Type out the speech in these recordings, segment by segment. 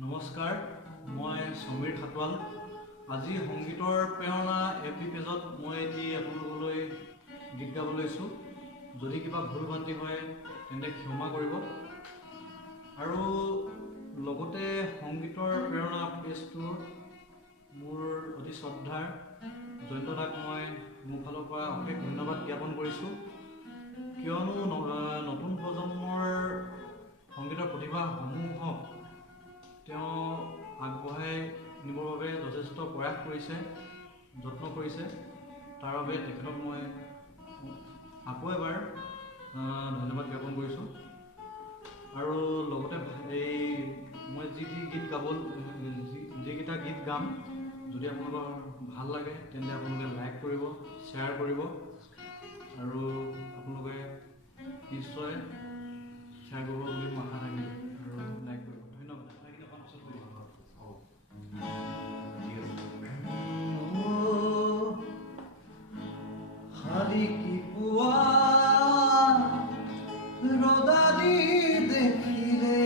নমস্কাৰ, মই সমীৰ খাটৱাল। আজি সংগীতৰ প্ৰেৰণা এপি পেজত মই এটি আপোনালোকলৈ গীত গাব লৈছোঁ। যদি কিবা ভুল ভ্ৰান্তি হয় তেন্তে ক্ষমা কৰিব। আৰু লগতে সংগীতৰ প্ৰেৰণা পেজটো মোৰ অতি শ্ৰদ্ধাৰ জয়ন্তদাক মই মোৰ ফালৰ পৰা অশেষ ধন্যবাদ জ্ঞাপন কৰিছোঁ। কিয়নো নতুন প্ৰজন্মৰ সংগীতৰ প্ৰতিভাসমূহক তেওঁ আগবঢ়াই নিবৰ বাবে যথেষ্ট প্ৰয়াস কৰিছে, যত্ন কৰিছে। তাৰ বাবে তেখেতক মই আকৌ এবাৰ ধন্যবাদ জ্ঞাপন কৰিছোঁ। আৰু লগতে মই যিকেইটা গীত গাম, যদি আপোনালোকৰ ভাল লাগে তেন্তে আপোনালোকে লাইক কৰিব, শ্বেয়াৰ কৰিব আৰু আপোনালোকে নিশ্চয় শ্বেয়াৰ কৰিব বুলি মই আশা থাকিল আৰু লাইক কৰিব। ধন্যবাদ। খালি কি পুৱা ৰদালি দেখিলে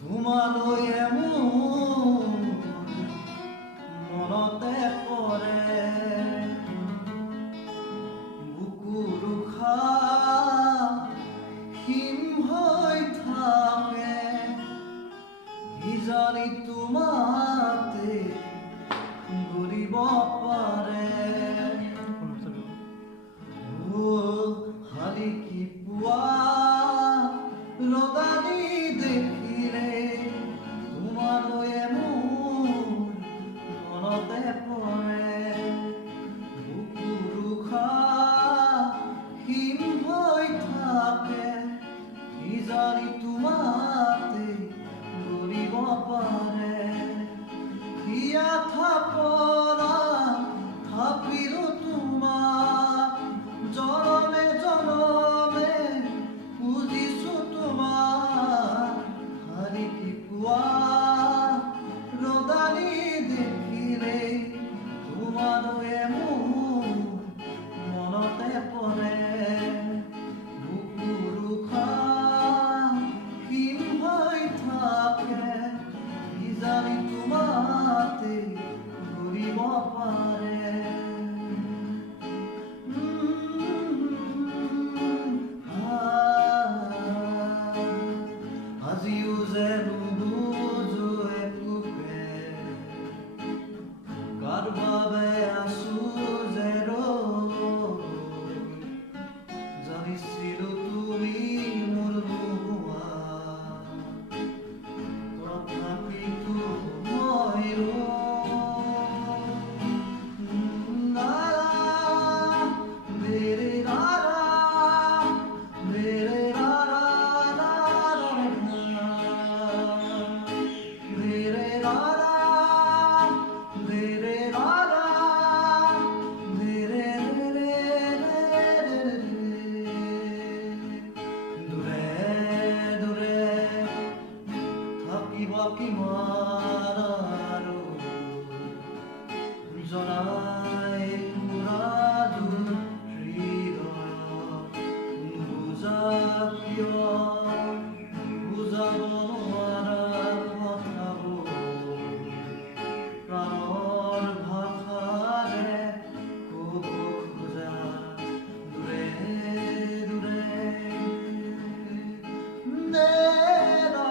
তোমালৈ মোৰ মনতে পৰে, বুকুৰ হিম হৈ থাকে, কিজানি তোমাতে ঘূৰিব পাৰে। খালি কি পুৱা ৰদালি দেখিলে তোমালৈ মোৰ মনতে পৰে, বুকুৰ হিম হৈ থাকে, কিজানি তোমাতে ঘূৰিব পাৰে। হিয়া থাপনা থাপিলো তোমাক, জনমে জনমে খুজিছো তোমাক। খালি কি পুৱা ৰদালি দেখিলে তোমালৈ মোৰ মনতে পৰে, বুকুৰ হিম হৈ থাকে, কিজানি তোমাতে ঘূৰিব পাৰে। আজিও যে নুবুজো একোকে, কাৰ বাবে আছো যে জানিছিলো তুমি মোৰ নোহোৱা, তথাপিতো মই কিমান আৰু জনাই পুৰা দূৰ হৃদয়, বুজা কিয় বুজাব নোৱাৰা কথাবোৰ, প্ৰাণৰ ভাষাৰে ক'ব খোজা দূৰে দূৰে। Nera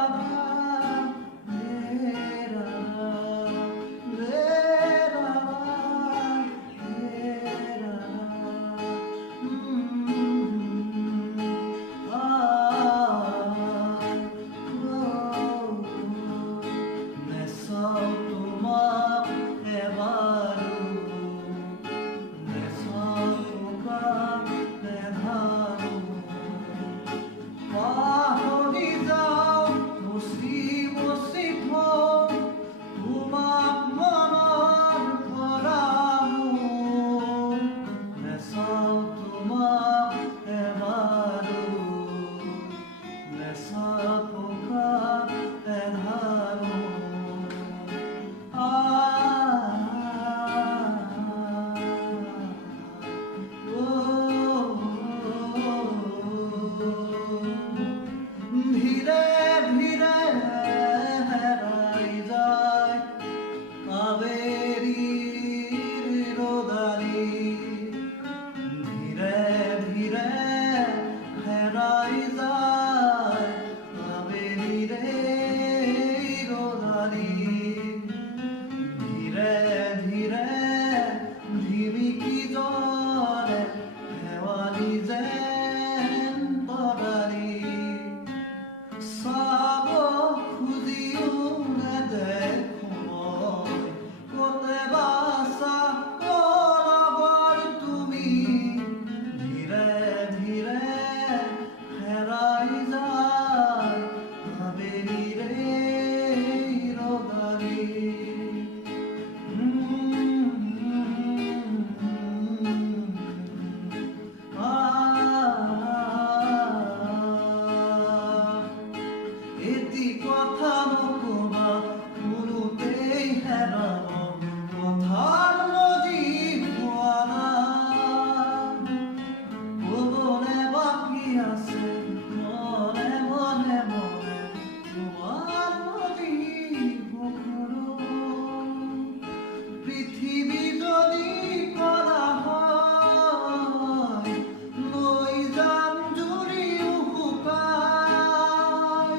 ৰে ৰগাৰী এটি কথা নকবা শুনোতেই হেৰাব কথাৰ মজি হোৱা নাই ক'বলে বাকী আছে মনে মনে মনে তোমাৰ মজি সকলো পৃথিৱী যদি কৰা হয় নৈ যাম জুৰিও শুকাই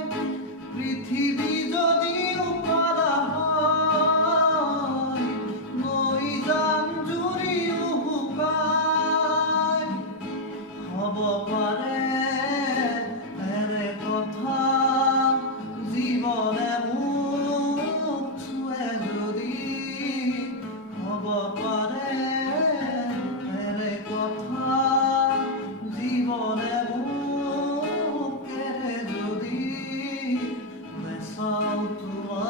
পৃথিৱী যদিও কৰা হয় নৈ যাম জুৰিও শুকাই হ'ব পাৰে এনে কথা জীৱনে মোক চুৱে যদি হ'ব পাৰে এনে কথা জীৱনে মোক এৰে যদি নেচাওঁ তোমাৰ